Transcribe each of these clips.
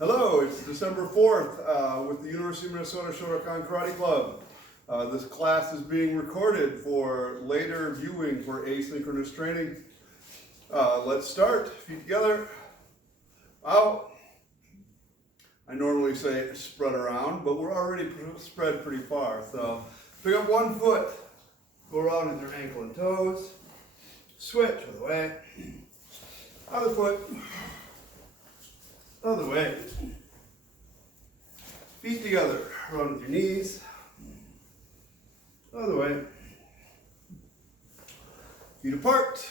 Hello, it's December 4th with the University of Minnesota Shotokan Karate Club. This class is being recorded for later viewing for asynchronous training. Let's start. Feet together. Out. I normally say spread around, but we're already spread pretty far. So pick up one foot, go around with your ankle and toes, switch other way, other foot, other way. Feet together, around with your knees, other way. Feet apart,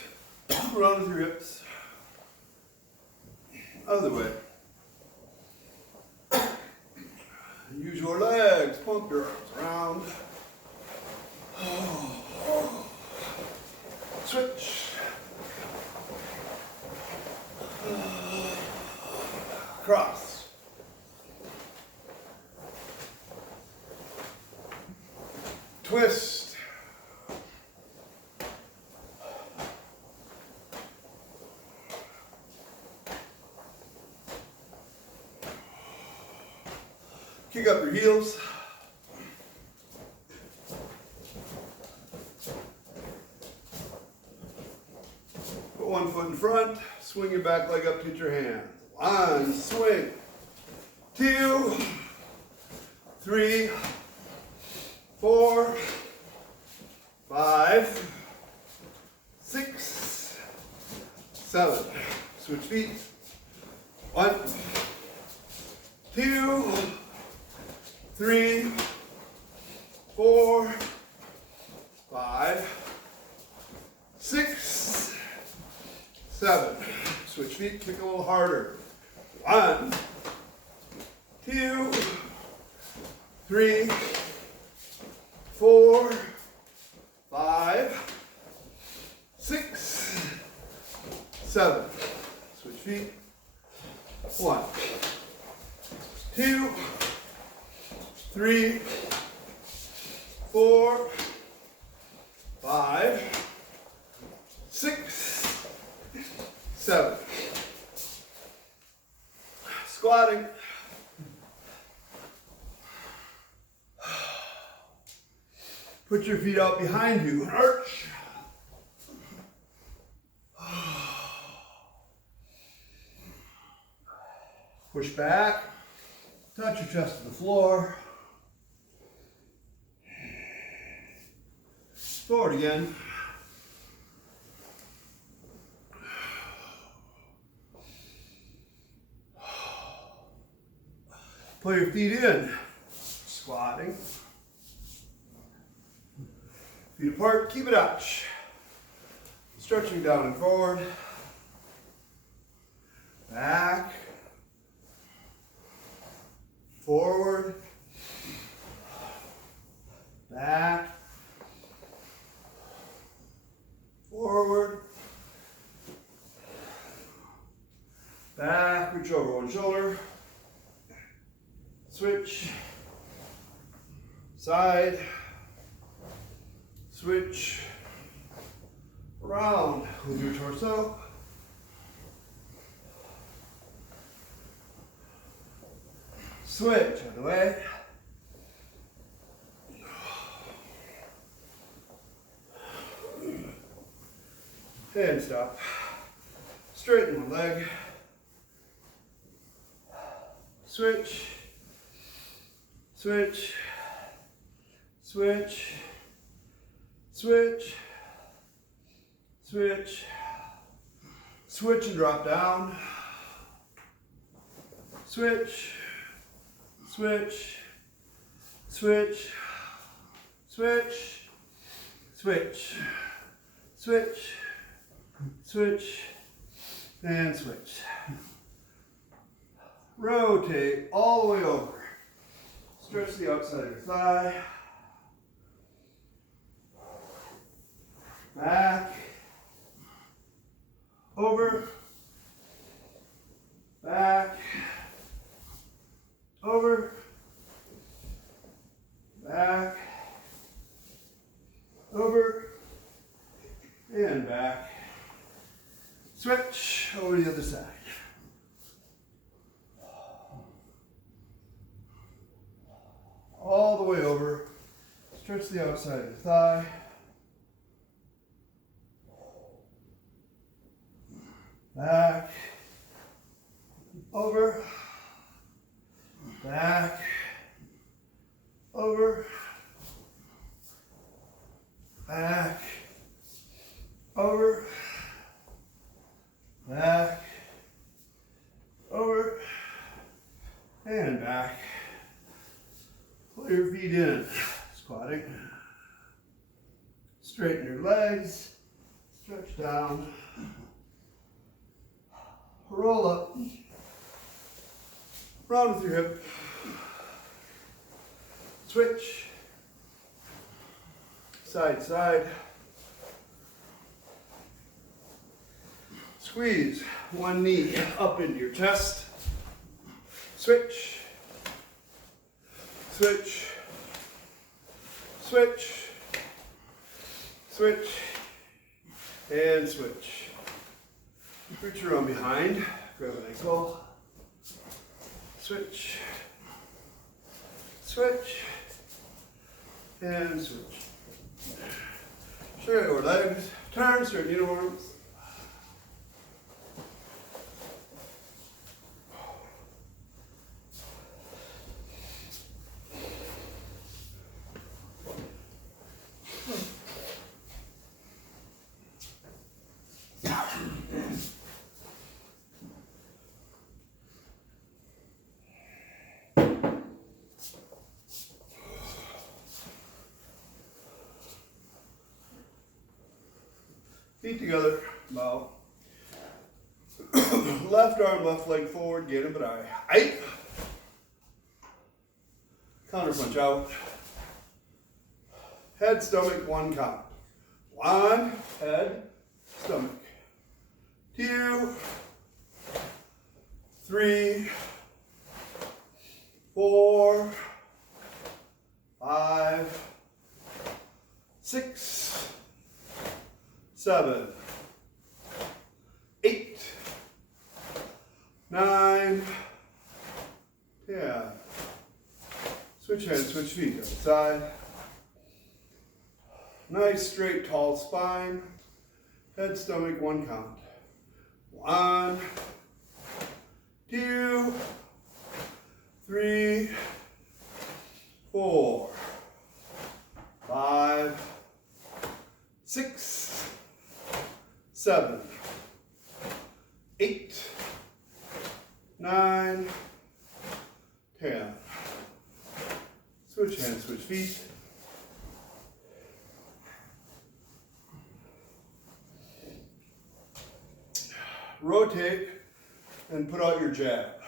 around with your hips, other way. Use your legs, pump your arms around. Switch. Cross. Twist. Kick up your heels. Put one foot in front, swing your back leg up, hit your hands. One, swing. 2, 3, 4, 5, 6, 7. Switch feet. 1, 2, 3, 4, 5, 6, 7. Switch feet, kick a little harder. 1, 2, 3, 4, 5, 6, 7. Switch feet. 1, 2, 3, 4, 5, 6, 7. Squatting. Put your feet out behind you and arch. Push back. Touch your chest to the floor. Forward again. Pull your feet in. Squatting. Feet apart, keep it arch. Stretching down and forward. Back. Forward. Back. Forward. Back, reach over one shoulder. Switch. Side. Switch. Around with your torso. Switch other way. And stop. Straighten one leg. Switch. Switch. Switch. Switch. Switch. Switch and drop down. Switch. Switch. Switch. Switch. Switch. Switch. Switch. And switch. Rotate all the way over. Stretch the outside of your thigh. Back. Over. Back. Over. Back. Over. And back. Switch over to the other side. all the way over. Stretch the outside of the thigh. Back, over, back, over, back, over, back, over, and back. Pull your feet in, squatting. Straighten your legs, stretch down. Roll up, round with your hip, switch, side, side, squeeze one knee up into your chest, switch, switch, switch, switch, and switch. Reach your arm behind, grab an ankle, switch, switch, and switch. Straight over legs, turn, straighten your arms. Feet together, bow. Left arm, left leg forward, get him, but I. Counter punch out. Head, stomach, one count. One, head, stomach. 2, 3, 4, 5, 6, 7, 8, 9, 10. Switch hands, switch feet on the side. Nice straight tall spine. Head, stomach, one count. 1, 2, 3, 4, 5, 6, 7, 8, 9, 10. Switch hands, switch feet. Rotate and put out your jab.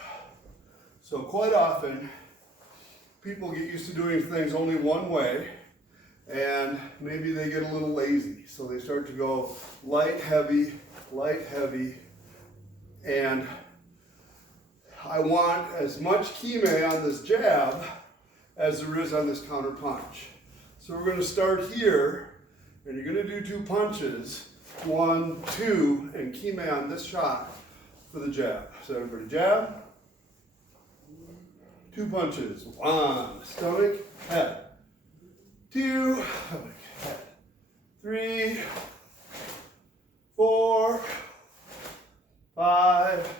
So quite often, people get used to doing things only one way, and maybe they get a little lazy. So they start to go light, heavy, and I want as much kime on this jab as there is on this counter punch. So we're going to start here, and you're going to do 2 punches, 1, 2, and kime on this shot for the jab. So everybody jab, 2 punches, 1, stomach, head, 2, stomach, head, 3, 4, 5,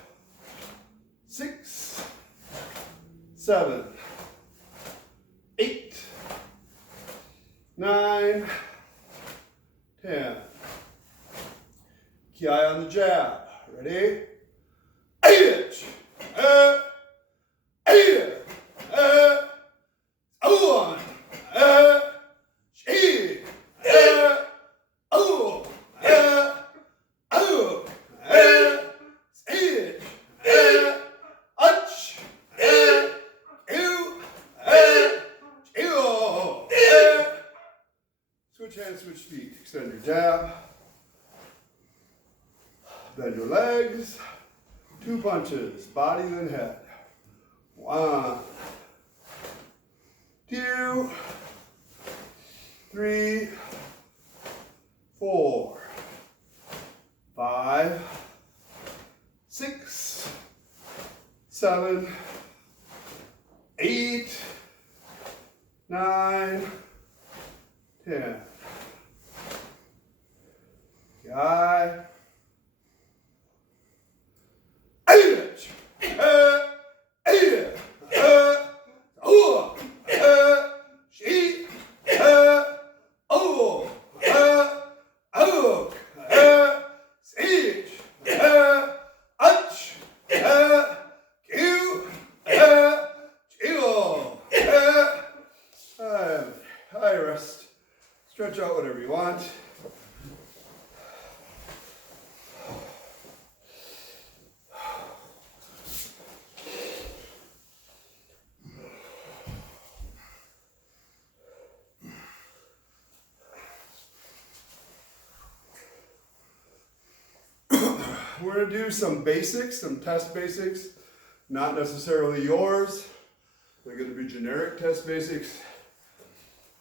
6, 7, 8, 9, 10. Ki on the jab. Ready? H. On. She. Oh. Switch hands, switch feet. Extend your jab. Bend your legs. 2 punches, body then head. 1, 2, 3, 4, 5, 6, 7, 8, 9, 10. Guy. Rest. Stretch out whatever you want. We're going to do some basics, some test basics, not necessarily yours. They're going to be generic test basics.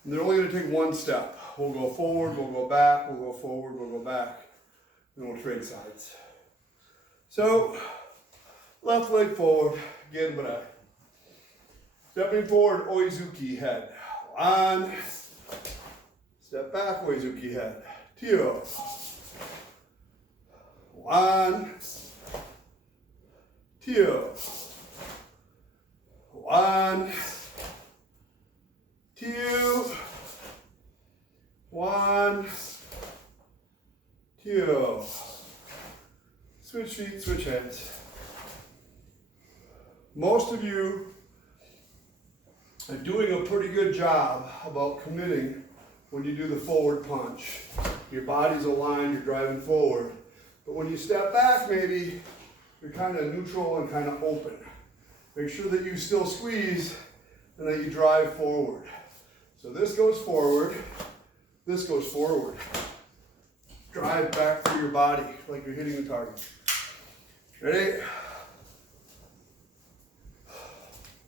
And they're only going to take one step. We'll go forward, we'll go back, we'll go forward, we'll go back, and we'll trade sides. So, left leg forward, genbara. Stepping forward, oizuki head. On. Step back, oizuki head. Tio. 1, 2, 1, 2, 1, 2. Switch feet, switch hands. Most of you are doing a pretty good job about committing when you do the forward punch. Your body's aligned, you're driving forward. But when you step back, maybe you're kind of neutral and kind of open. Make sure that you still squeeze and that you drive forward. So this goes forward, this goes forward. Drive back through your body like you're hitting the target. Ready?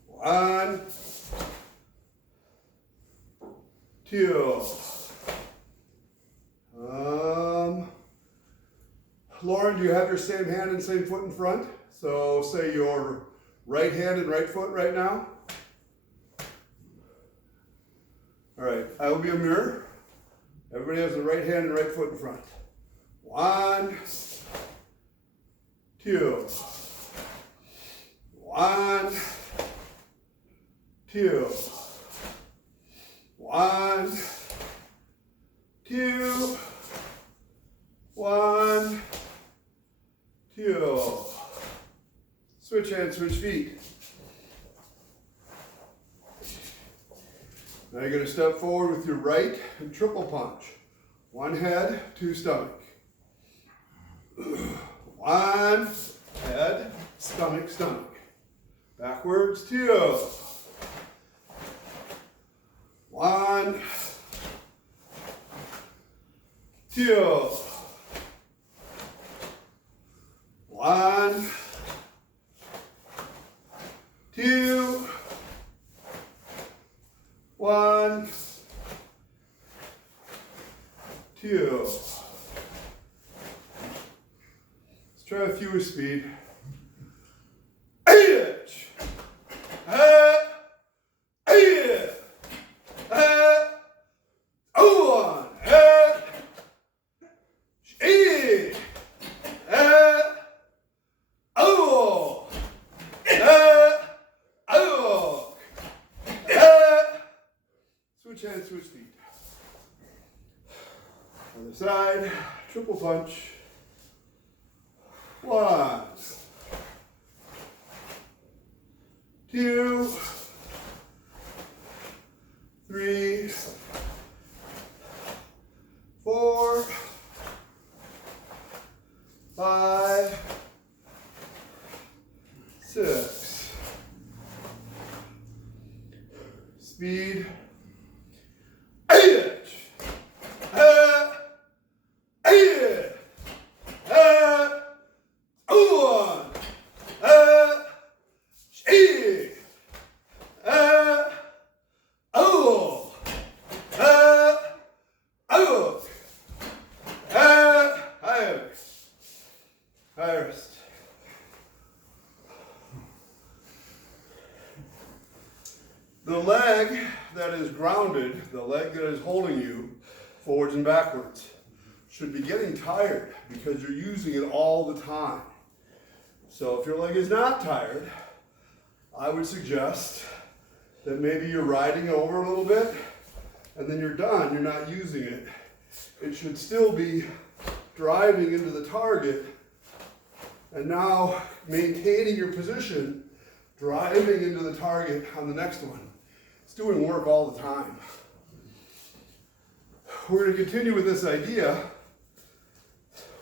1, 2. Lauren, do you have your same hand and same foot in front? So say your right hand and right foot right now. All right, I will be a mirror. Everybody has the right hand and right foot in front. 1, 2. 1, 2. 1, 2. 1, 2. Switch hands, switch feet. Now you're going to step forward with your right and triple punch. 1 head, 2 stomach. 1 head, stomach, stomach. Backwards, 2. 1, 2. 1, 2, 1, 2. Let's try a few with speed. Switch hands, switch feet. Other side, triple punch. 1, 2, 3, 4, 5, 6. Speed. The leg that is grounded, the leg that is holding you forwards and backwards, should be getting tired because you're using it all the time. So if your leg is not tired, I would suggest that maybe you're riding over a little bit and then you're done, you're not using it. It should still be driving into the target and now maintaining your position, driving into the target on the next one. It's doing work all the time. We're going to continue with this idea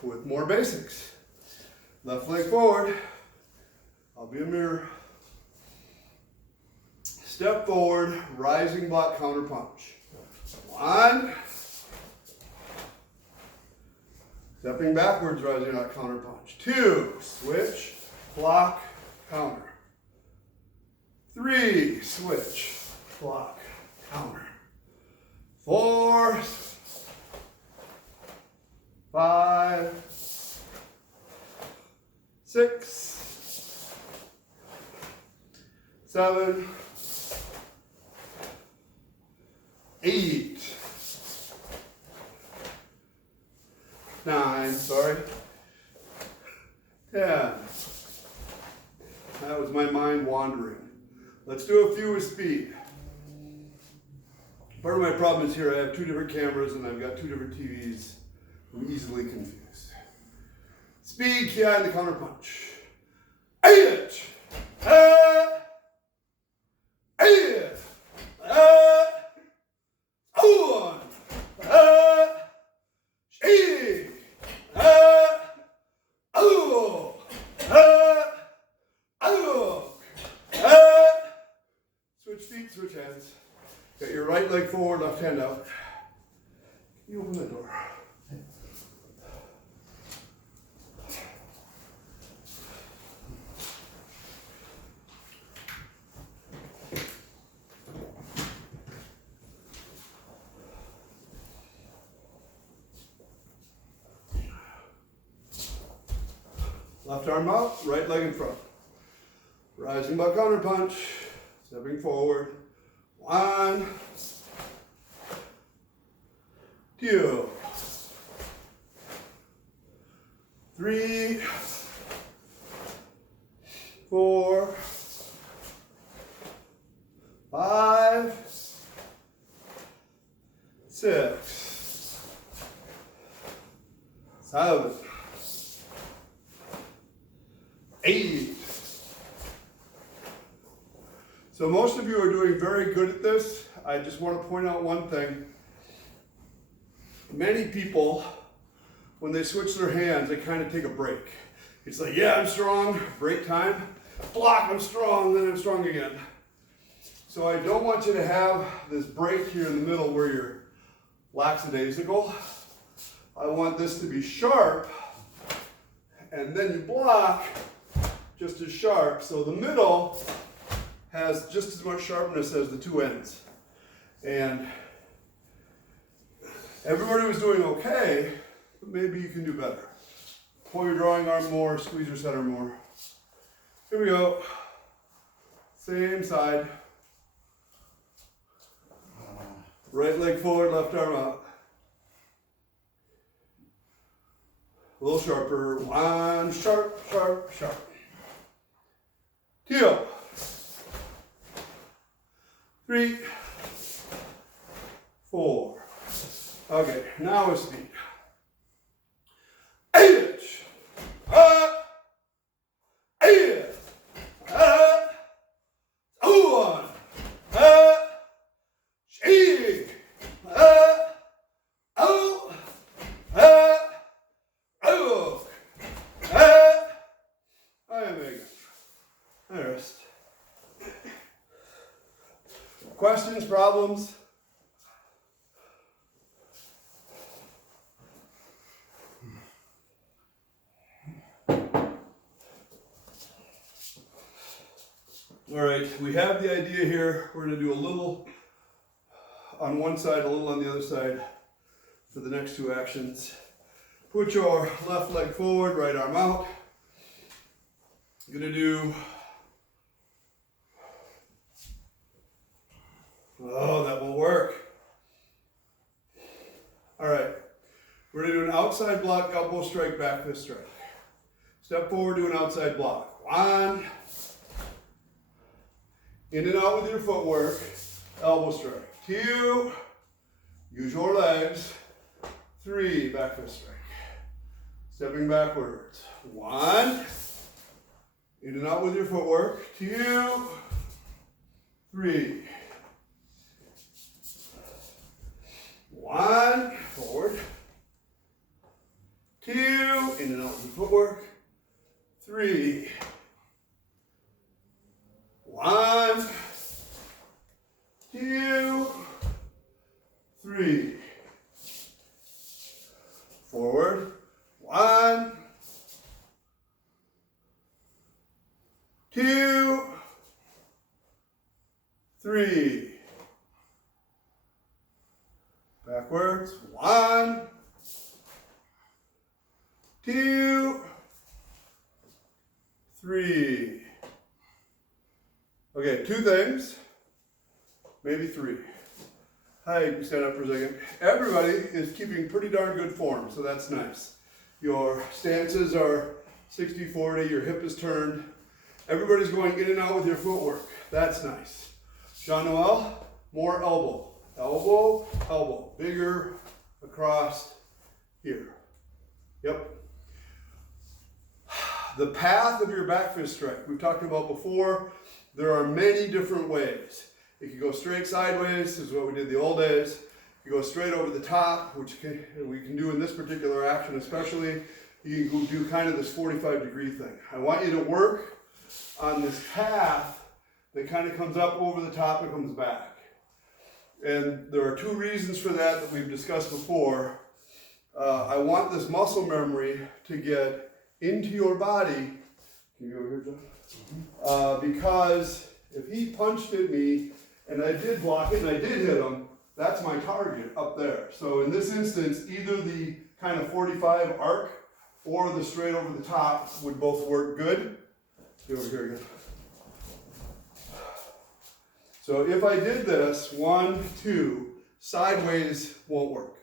with more basics. Left leg forward. I'll be a mirror. Step forward, rising block, counter punch. 1. Stepping backwards, rising block, counter punch. 2. Switch, block, counter. 3. Switch, block, counter. 4. 5. 6. 7. 8. 9, sorry. 10. That was my mind wandering. Let's do a few with speed. Part of my problem is here I have 2 different cameras and I've got 2 different TVs. I'm easily confused. Speed, ki in the counter punch. 8. 8. 1. Switch feet, switch hands. Got your right leg forward, left hand out. Can you open the door? Left arm out, right leg in front. Rising by counter punch, stepping forward. 1, 2, 3, 4, 5, 6, 7, 8. So most of you are doing very good at this. I just want to point out one thing. Many people, when they switch their hands, they kind of take a break. It's like, yeah, I'm strong, break time. Block, I'm strong, then I'm strong again. So I don't want you to have this break here in the middle where you're lackadaisical. I want this to be sharp, and then you block just as sharp. So the middle has just as much sharpness as the 2 ends. And everybody was doing okay, but maybe you can do better. Pull your drawing arm more, squeeze your center more. Here we go. Same side. Right leg forward, left arm out. A little sharper. 1, sharp, sharp, sharp. 2. 3, 4. Okay, now it's speed. 8. 8. 1. Shake. Oh. I am making. I rest. Questions, problems? All right, we have the idea here. We're going to do a little on one side, a little on the other side for the next 2 actions. Put your left leg forward, right arm out. You're going to do Oh, that won't work. All right. We're going to do an outside block, elbow strike, back fist strike. Step forward, do an outside block. 1. In and out with your footwork, elbow strike. 2. Use your legs. 3. Back fist strike. Stepping backwards. 1. In and out with your footwork. 2. 3. 1. Forward. 2. In and out with your footwork. 3. 1. 2. 3. Forward. 1. 2. 3. Backwards. 1. 2. 3. Okay, 2 things, maybe 3. Hi, you can stand up for a second. Everybody is keeping pretty darn good form, so that's nice. Your stances are 60-40, your hip is turned. Everybody's going in and out with your footwork. That's nice. Jean-Noel, more elbow. Elbow, elbow. Bigger across here. Yep. The path of your back fist strike, we've talked about before, there are many different ways. It can go straight sideways, this is what we did the old days. You go straight over the top, which we can do in this particular action especially. You can do kind of this 45-degree thing. I want you to work on this path that kind of comes up over the top and comes back. And there are 2 reasons for that we've discussed before. I want this muscle memory to get into your body. Can you go over here, John? Because if he punched at me and I did block it and I did hit him, that's my target up there. So in this instance, either the kind of 45 arc or the straight over the top would both work good. Get over here again. So if I did this, 1, 2, sideways won't work.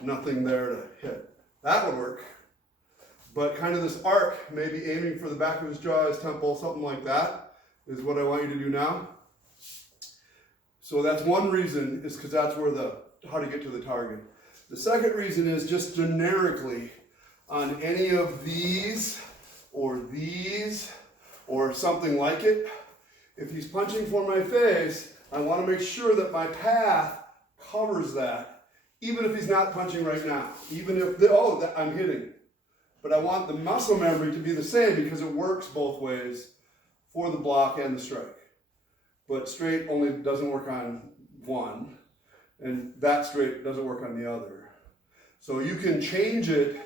Nothing there to hit. That would work. But kind of this arc, maybe aiming for the back of his jaw, his temple, something like that, is what I want you to do now. So that's one reason, is because that's where how to get to the target. The second reason is just generically on any of these or something like it. If he's punching for my face, I want to make sure that my path covers that, even if he's not punching right now. Even if, I'm hitting. But I want the muscle memory to be the same because it works both ways for the block and the strike. But straight only doesn't work on one, and that straight doesn't work on the other. So you can change it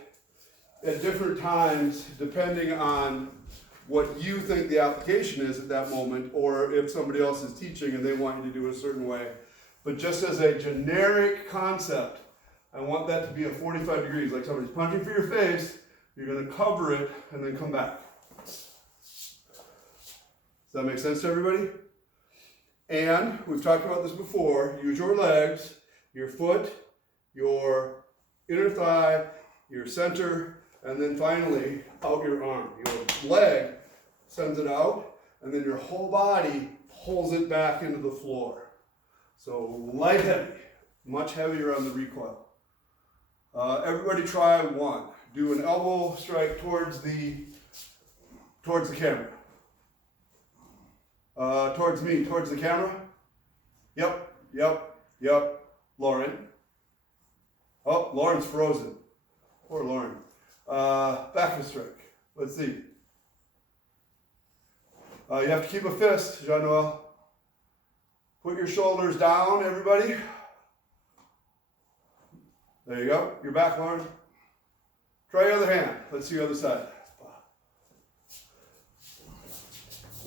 at different times depending on what you think the application is at that moment, or if somebody else is teaching and they want you to do it a certain way. But just as a generic concept, I want that to be a 45 degrees. Like somebody's punching for your face, you're going to cover it and then come back. Does that make sense to everybody? And we've talked about this before. Use your legs, your foot, your inner thigh, your center, and then finally out your arm. Your leg sends it out, and then your whole body pulls it back into the floor. So light heavy, much heavier on the recoil. Everybody try one. Do an elbow strike towards the camera. Towards me, towards the camera. Yep. Lauren. Oh, Lauren's frozen. Poor Lauren. Back fist strike. Let's see. You have to keep a fist, Jean-Noel. Put your shoulders down, everybody. There you go. You're back, Lauren. Try your other hand. Let's see your other side.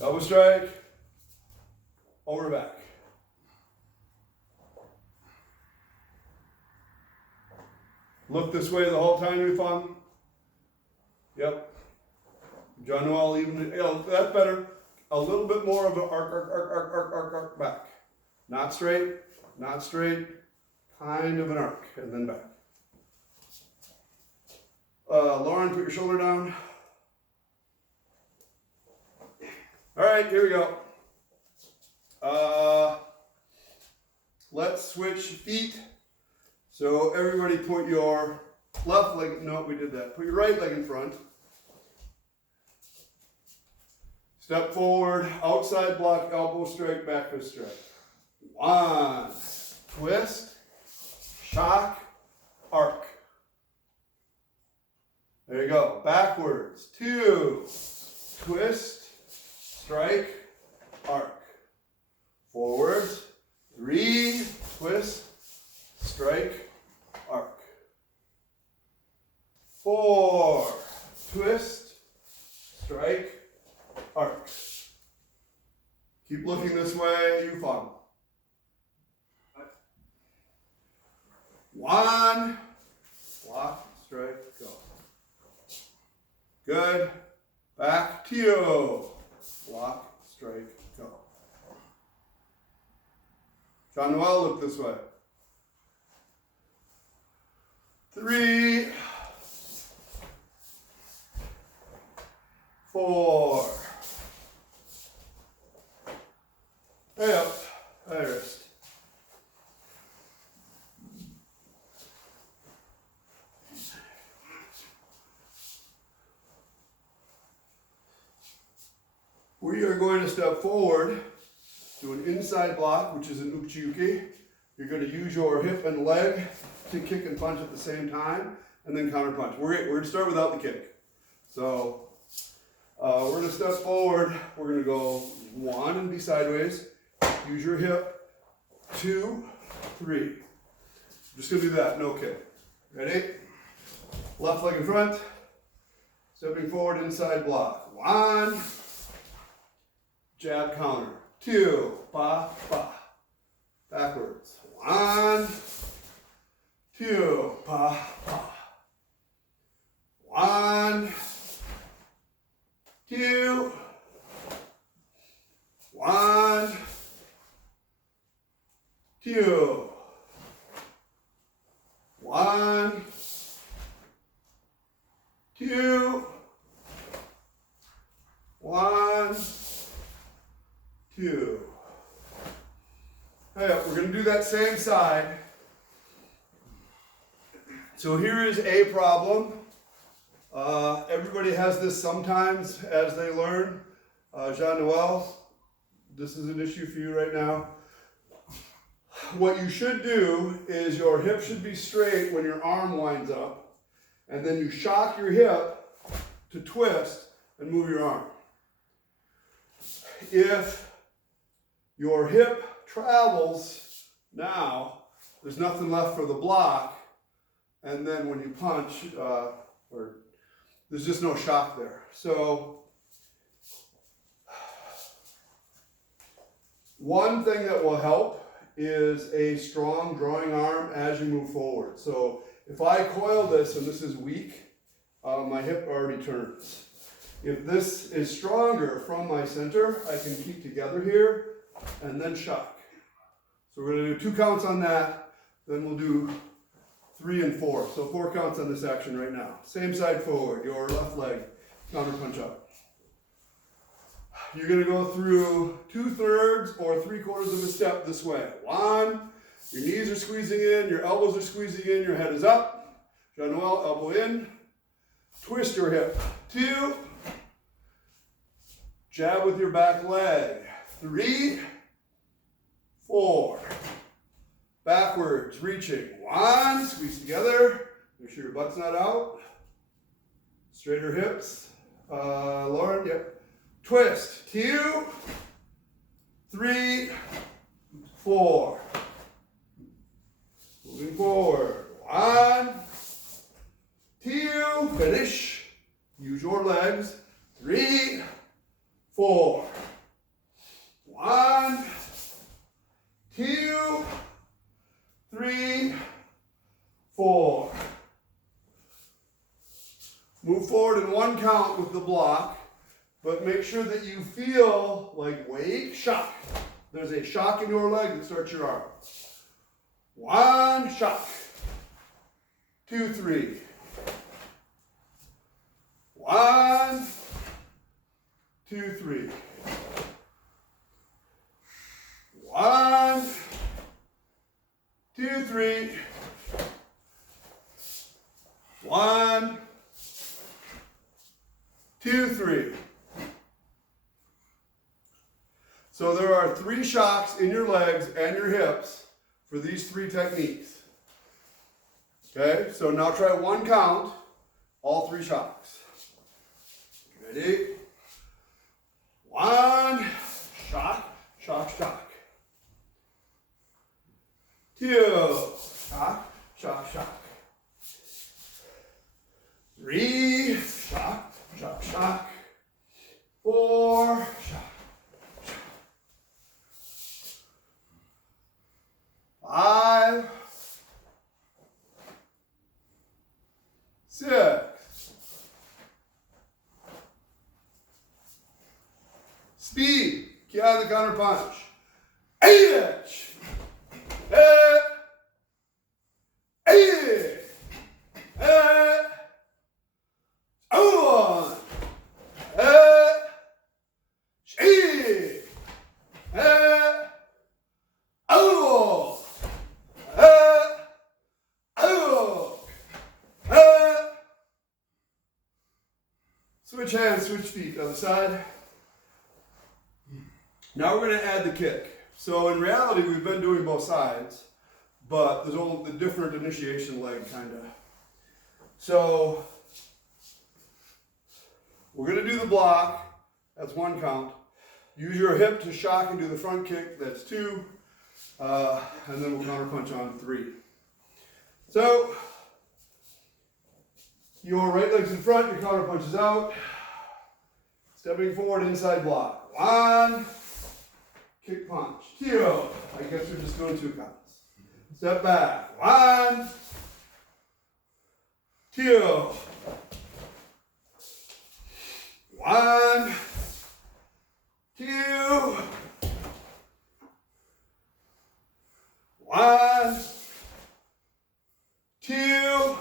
Elbow strike. Over back. Look this way the whole time, you fun. Yep. Jean-Noel, even, that's better. A little bit more of an arc back. Not straight, not straight, kind of an arc, and then back. Lauren, put your shoulder down. All right, here we go. Let's switch feet. So everybody put your left leg, no, we did that. Put your right leg in front. Step forward, outside block, elbow strike, back fist strike. 1, twist, shock, arc. There you go. Backwards. 2, twist, strike, arc. Forward. 3, twist, strike, arc. 4, twist, strike, arc. Keep looking this way, you fun. 1, block, strike, go. Good. Back to you. Block, strike, go. John Noel, look this way. 3, 4. Hey up. Hey wrist. We are going to step forward, do an inside block, which is an uchi-uki. You're going to use your hip and leg to kick and punch at the same time, and then counter punch. We're going to start without the kick. So we're going to step forward. We're going to go 1 and be sideways. Use your hip. 2, 3. I'm just going to do that, no kick. Ready? Left leg in front. Stepping forward, inside block. 1. Jab counter. 2, ba, ba. Backwards. 1, 2, ba, ba. 1, 2, 1, 2, 1, 2, 1, 2. Hey, we're going to do that same side. So here is a problem. Everybody has this sometimes as they learn. Jean-Noel, this is an issue for you right now. What you should do is your hip should be straight when your arm winds up, and then you shock your hip to twist and move your arm. If your hip travels now, there's nothing left for the block, and then when you punch, or there's just no shock there. So one thing that will help is a strong drawing arm as you move forward. So if I coil this and this is weak, my hip already turns. If this is stronger from my center, I can keep together here and then shock. So we're going to do 2 counts on that, then we'll do 3 and 4. So 4 counts on this action right now. Same side forward, your left leg, counter punch up. You're going to go through 2/3 or 3/4 of a step this way. 1, your knees are squeezing in, your elbows are squeezing in, your head is up. Jean-Noel, elbow in. Twist your hip. 2, jab with your back leg. 3, 4. Backwards, reaching. 1, squeeze together. Make sure your butt's not out. Straighter hips. Lauren, yep. Twist. 2, 3, 4. Moving forward. 1, 2, finish. Use your legs. 3, 4. 1, 2, 3, 4. Move forward in 1 count with the block, but make sure that you feel like wake, shock. There's a shock in your leg that starts your arm. 1, shock. 2, 3. 1, 2, 3. 1, 2, 3. 1, 2, 3. So there are 3 shocks in your legs and your hips for these 3 techniques. Okay, so now try 1 count, all 3 shocks. Ready? 1, shock, shock, shock. 2, shock, shock, shock. 3, shock, shock, shock. 4, shock, shock. 5, 6. Speed. Get out of the counter punch. 8. 8. 8. 1. 8. 8. Switch hands, switch feet. Other side. Now we're going to add the kick. So in reality, we've been doing both sides, but there's only the different initiation leg, kind of. So we're going to do the block. That's 1 count. Use your hip to shock and do the front kick. That's 2. And then we'll counter punch on 3. So your right leg's in front, your counter punch is out. Stepping forward, inside block. 1, kick punch. 2. I guess we're just doing 2 counts. Step back. 1, 2. 1, 2. 1, 2.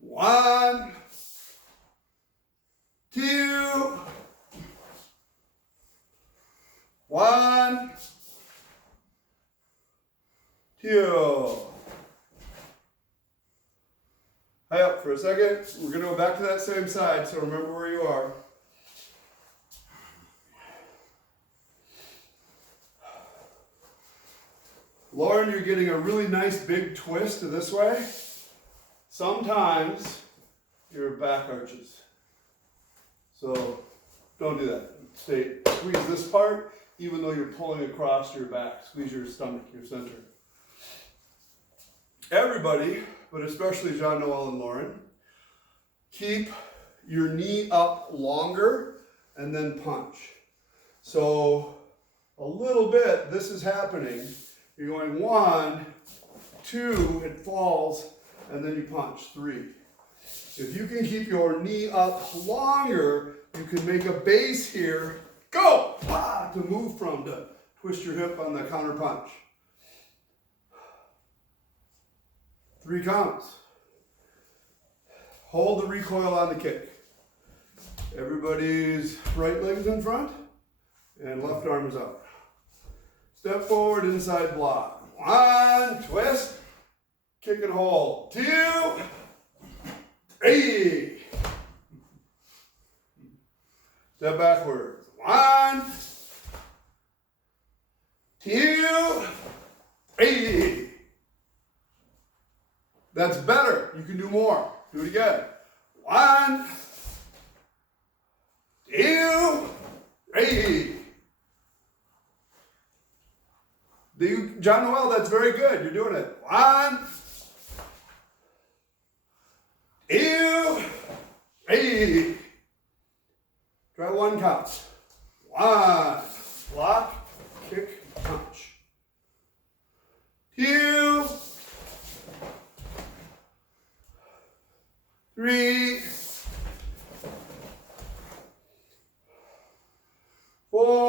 1, 2. 1, 2. High up for a second. We're going to go back to that same side, so remember where you are. Lauren, you're getting a really nice big twist to this way. Sometimes your back arches. So don't do that. Squeeze this part, even though you're pulling across your back. Squeeze your stomach, your center. Everybody, but especially Jean-Noel and Lauren, keep your knee up longer and then punch. So a little bit, this is happening. You're going 1, 2, it falls, and then you punch 3. If you can keep your knee up longer, you can make a base here. Go! To move from, to twist your hip on the counter punch. 3 counts. Hold the recoil on the kick. Everybody's right leg's in front and left arm is out. Step forward, inside block. 1, twist, kick and hold. 2, 3. Step backwards. 1, 2, 3. That's better. You can do more. Do it again. 1, 2, 3. Jean-Noel, that's very good. You're doing it. 1, 2, 3. Try 1 count. 1. Block, kick, punch. 2, 3, 4,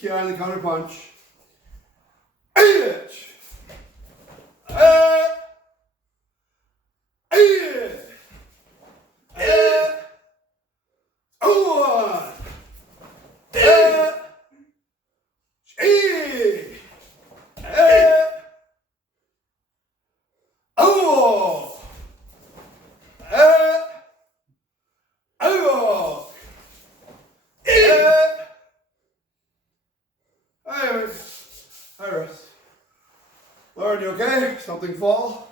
Kata the counter punch. H. H. Iris. Lauren, you okay? Something fall?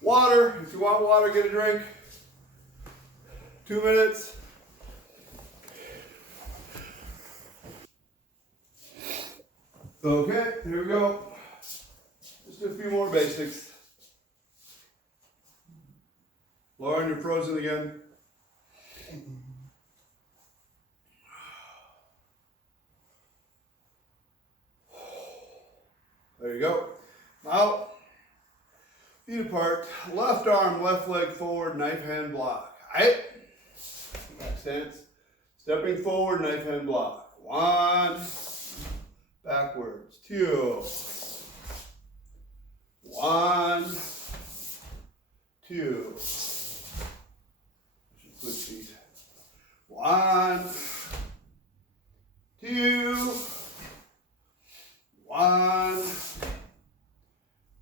Water. If you want water, get a drink. 2 minutes. Okay, here we go. Just a few more basics. Lauren, you're frozen again. There you go. Now, feet apart. Left arm, left leg forward, knife hand block. Right? Back stance. Stepping forward, knife hand block. 1. Backwards. 2. 1. 2. Switch feet. 1. 2. 1.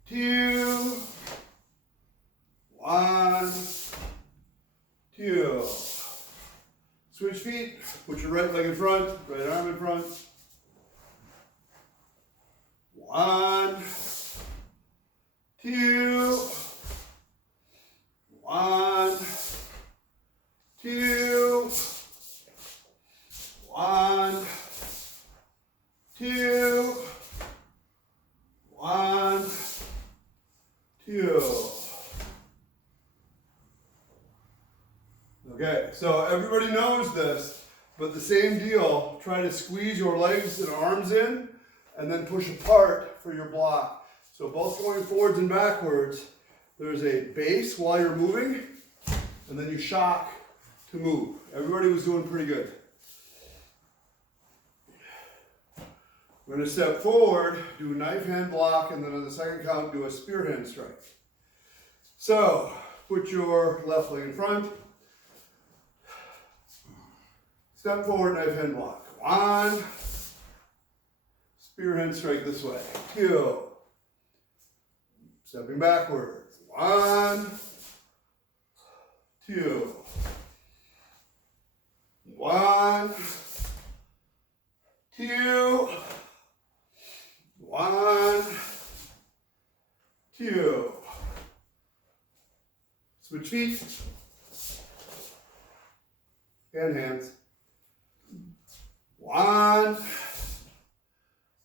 2. 1. 2. Switch feet. Put your right leg in front, right arm in front. 1. 2. 1. 2. 1. 2. 1. 2. Okay, so everybody knows this, but the same deal. Try to squeeze your legs and arms in, and then push apart for your block. So both going forwards and backwards, there's a base while you're moving, and then you shock to move. Everybody was doing pretty good. We're going to step forward, do a knife hand block, and then on the second count, do a spear hand strike. So, put your left leg in front. Step forward, knife hand block. 1. Spear hand strike this way. 2. Stepping backwards. 1. 2. 1. 2. 1. 2. Switch feet. And hands. 1.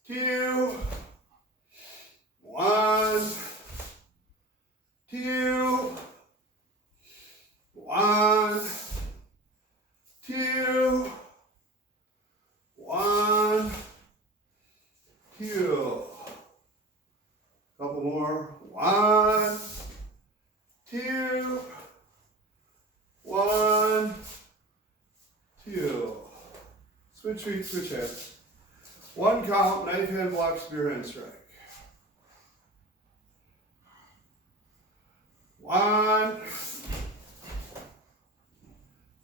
2. 1. 2. 1. 2. 1. 2. Couple more. 1. 2. 1. 2. Switch feet, switch hands. 1 count, knife hand block, spear hand strike. 1.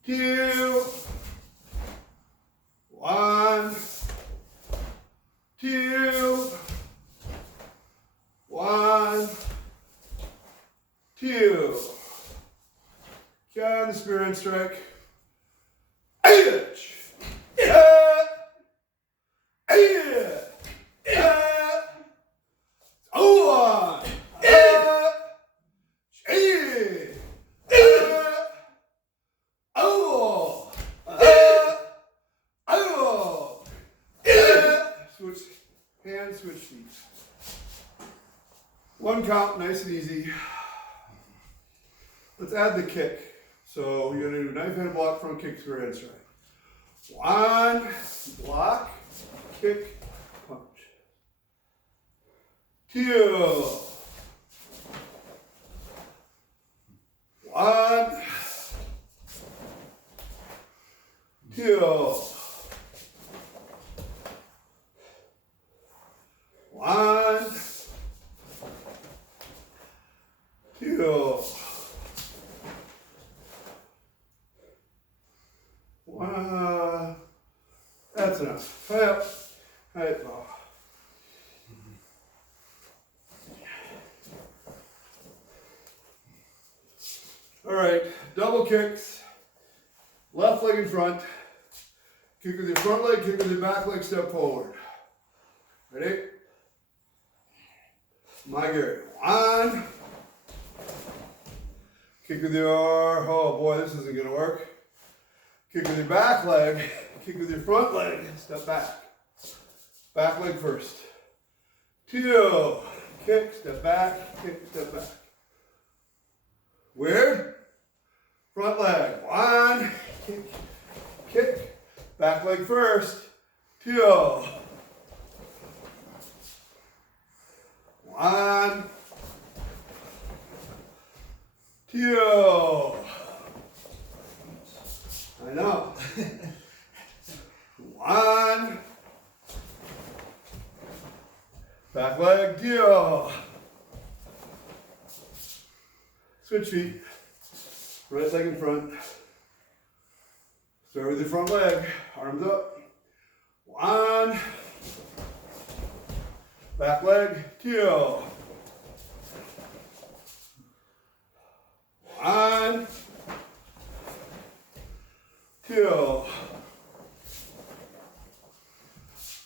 2. 1. 2. 1. 2. Count the spear hand strike. H. Switch hands, switch feet. 1 count, nice and easy. Let's add the kick. So you're going to do knife hand block, front kick, spear hand strike. 1, block, kick, punch. 2. 1. enough. High up. High up. Oh. All right, double kicks. Left leg in front. Kick with your front leg, kick with your back leg, step forward. Ready? My Gary. 1. Kick with your, oh boy, this isn't gonna work. Kick with your back leg, kick with your front leg, step back. Back leg first. 2. Kick, step back, kick, step back. Weird. Front leg. 1. Kick, kick. Back leg first. 2. 1. 2. I know. 1. Back leg. 2. Switch feet. Right leg in front. Start with your front leg. Arms up. 1. Back leg. 2. 1. 2.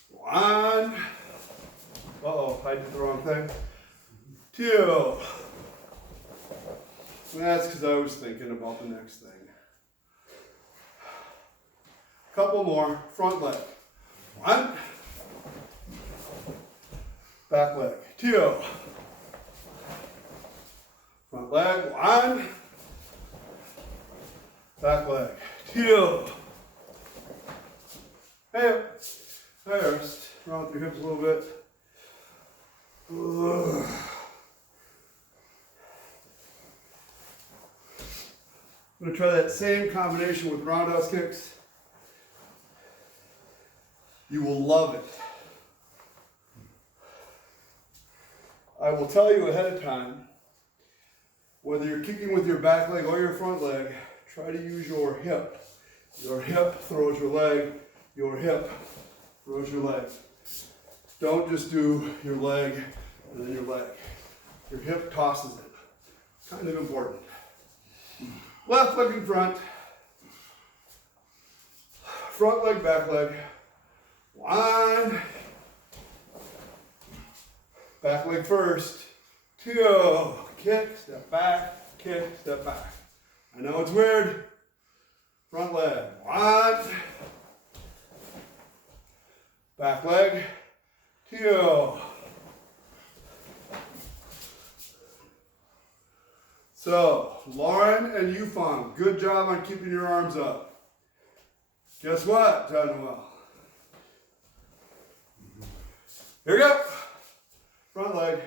1. Uh-oh, I did the wrong thing. 2. That's because I was thinking about the next thing. Couple more. Front leg. 1. Back leg. 2. Front leg. 1. Back leg. 2. Hey, first. Round through your hips a little bit. Ugh. I'm going to try that same combination with roundhouse kicks. You will love it. I will tell you ahead of time, whether you're kicking with your back leg or your front leg, try to use your hip. Your hip throws your leg, your hip throws your leg. Don't just do your leg and then your leg. Your hip tosses it. Kind of important. Left leg in front. Front leg, back leg. 1. Back leg first. 2. Kick, step back, kick, step back. I know it's weird. Front leg. 1. Back leg. 2. So, Lauren and Yufeng, good job on keeping your arms up. Guess what, John Noel? Here we go. Front leg.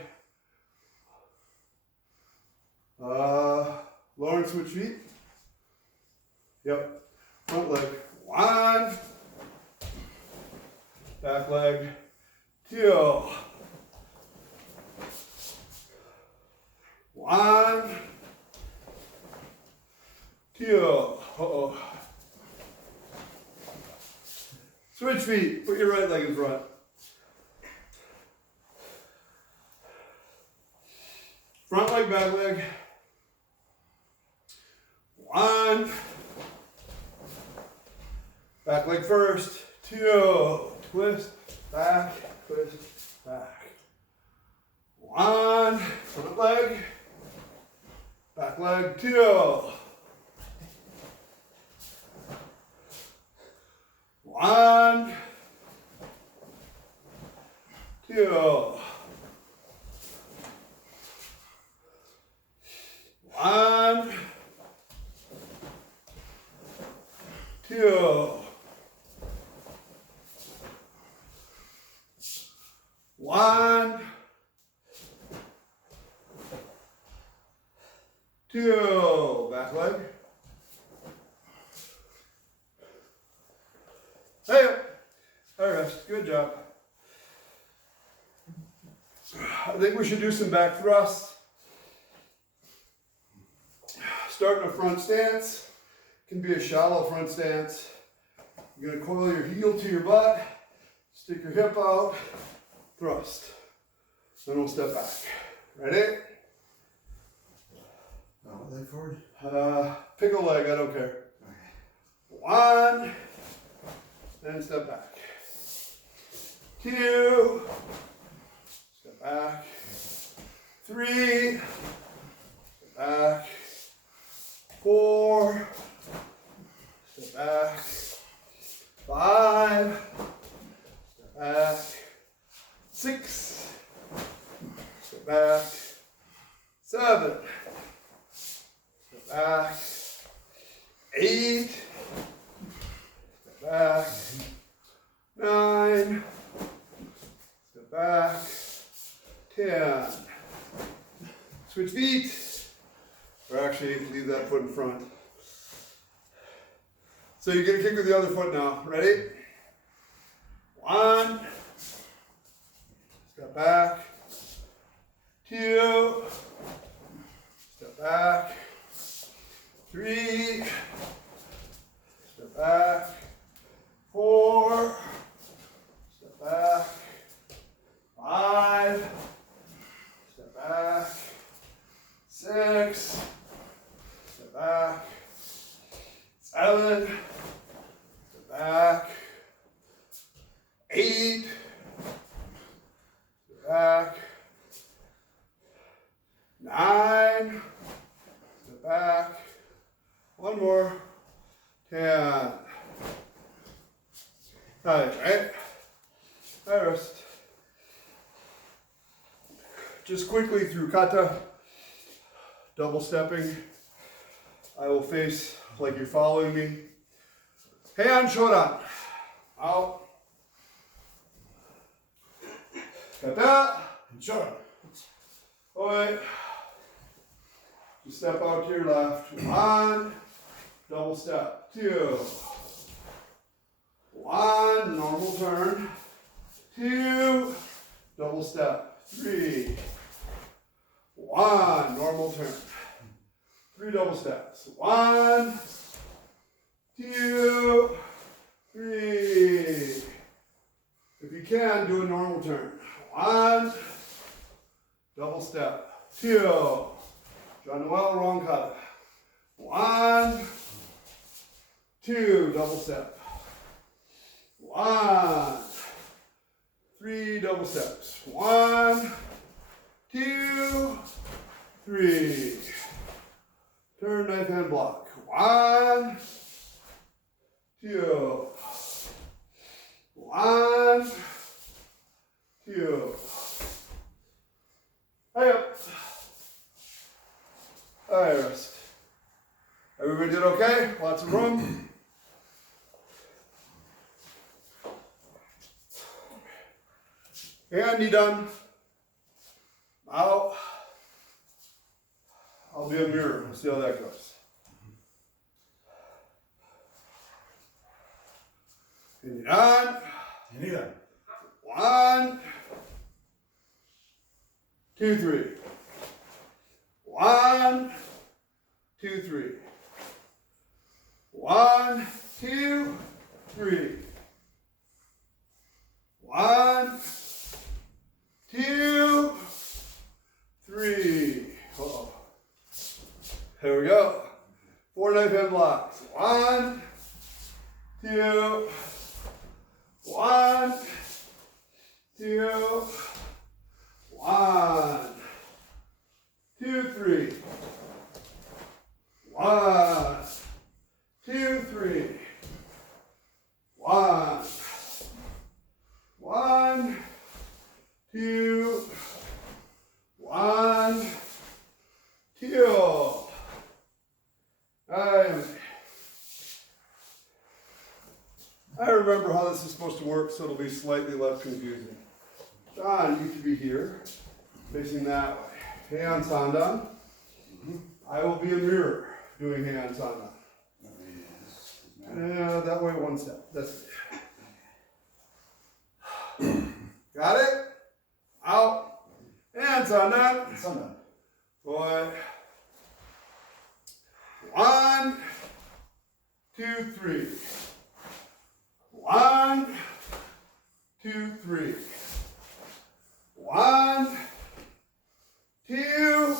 Lauren, switch feet. Yep. Front leg. 1. Back leg. 2. 1. 2. Uh-oh. Switch feet. Put your right leg in front. Front leg, back leg. 1. Back leg first. 2. Twist, back, twist, back. 1. Front leg. Back leg. 2. 1. 2. 1. 2. 1. 2. Back leg. Hey up. All right, good job. I think we should do some back thrusts. Start in a front stance. Can be a shallow front stance. You're gonna coil your heel to your butt, stick your hip out, thrust. Then we'll step back. Ready? Leg forward? Pick a leg, I don't care. Okay. 1, then step back. 2, step back. 3, step back. 4, step back. 5, step back. 6, step back. 7, step back. 8, step back. 9, step back. 10. Switch feet. Or actually, leave that foot in front. So you're gonna kick with the other foot now. Ready? 1, step back. 2, step back. 3, step back. 4, step back. 5, step back. 6, step back. 7, step back. 8, step back. 9, step back. 1 more. 10. All right. Rest. Just quickly through kata, double stepping. I will face like you're following me. Heian Shodan. Out. Kata. Shodan. Oi. Just step out to your left. 1. Double step. 2. 1. Normal turn. 2. Double step. 3. 1. Normal turn. 3 double steps. 1, 2, 3. If you can, do a normal turn. 1, double step. 2. John Noel, wrong kata. 1, 2, double step. 1, 3 double steps. 1, 2, 3. Turn knife hand block. 1, 2. 1, 2. Hey up. All right, rest. Everybody did okay? Lots of room. And Nidan. Out. I'll be a mirror. We'll see how that goes. And Nidan. Nidan. 1, 2, 3. 1, 2, 3. 1, 2, 3. 1, 2, 3. Uh-oh. Here we go. 4 knife hand blocks. 1, 2, 1, 2, 1, 2, 3. 1, 2, 3. 1, 1, 2, 1, 2. I remember how this is supposed to work, so it'll be slightly less confusing. John, you should be here, facing that way. Heian Sandan. I will be a mirror doing Heian Sandan. Yeah, that way 1 step. That's it. Got it? Out. And Sandan. Sandan. Boy. 1, 2, 3. 1, 2, 3. 1, 2,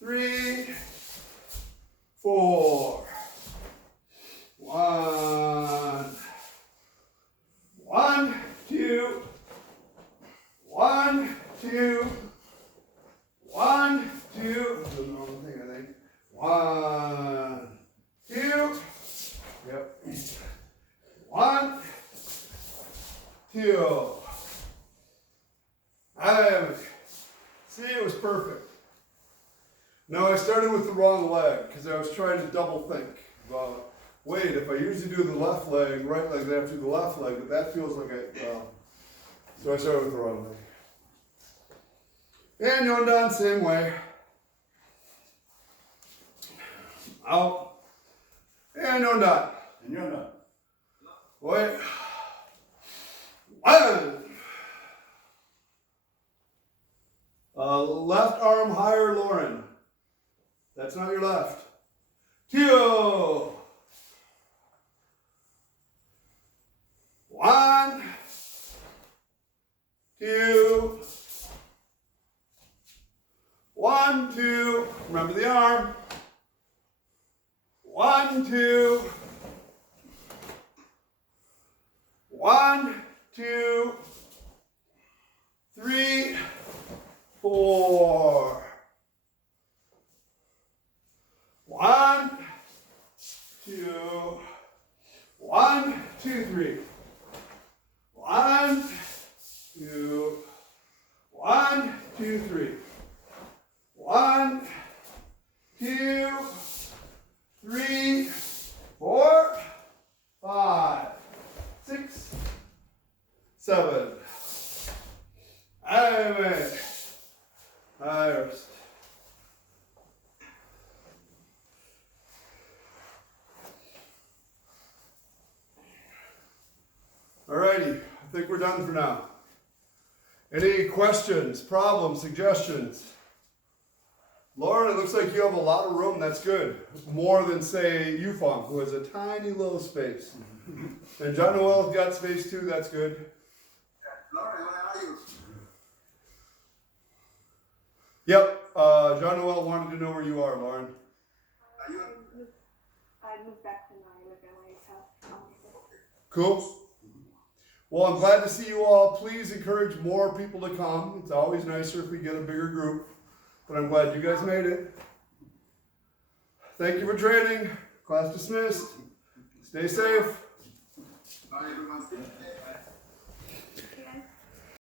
3, 4. 1, 1, 2, 1, 2, 1, 2. That's the normal thing, I think. 1, 2. Yep. 1, 2. See, it was perfect. Now I started with the wrong leg because I was trying to double think about, wait, if I usually do the left leg, right leg, then I have to do the left leg, but that feels like so I started with the wrong leg. And Yondan, same way. Out. And Yondan. And Yondan. Wait. 1. Left arm higher, Lauren. That's not your left. 2. 1, 2. 1, 2. Remember the arm. 1, 2. 1, 2, 3, 4. 1, 2, 1, 2, 3. 1, 2, 1, 2, 3. 1, 2, 3, 4, 5, 6, 7. Amen. Iris. Alrighty, I think we're done for now. Any questions, problems, suggestions? Lauren, it looks like you have a lot of room. That's good. More than, say, Yufeng, who has a tiny little space. And John Noel's got space too. That's good. Lauren, where are you? Yep. John Noel wanted to know where you are, Lauren. Are you? I moved back to my family's house. Cool. Well, I'm glad to see you all. Please encourage more people to come. It's always nicer if we get a bigger group. But I'm glad you guys made it. Thank you for training. Class dismissed. Stay safe. Bye, everyone.